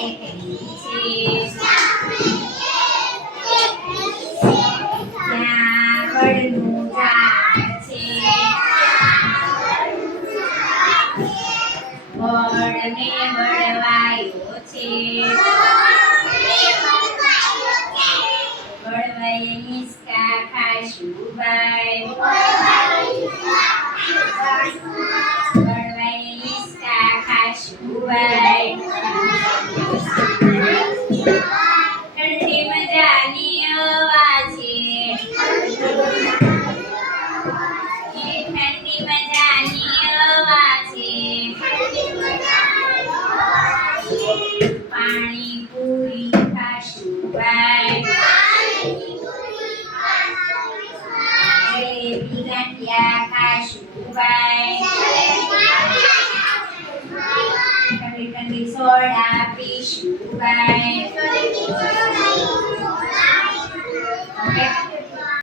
એકલી છે ત્યાં વડનું ઝાડ છે વડને વડવાયો છે વડવાએ હિંચકા ખાશું ભાઈ વડવાએ હિંચકા ખાશું ભાઈ ઠંડી મજાની હવા છે ઠંડી મજાની હવા છે પાણી પૂરી ખાશું ભાઈ જલેબી ગાંઠિયા ખાશું ભાઈ ઠંડી ઠંડી સોડા પીશું ભાઈ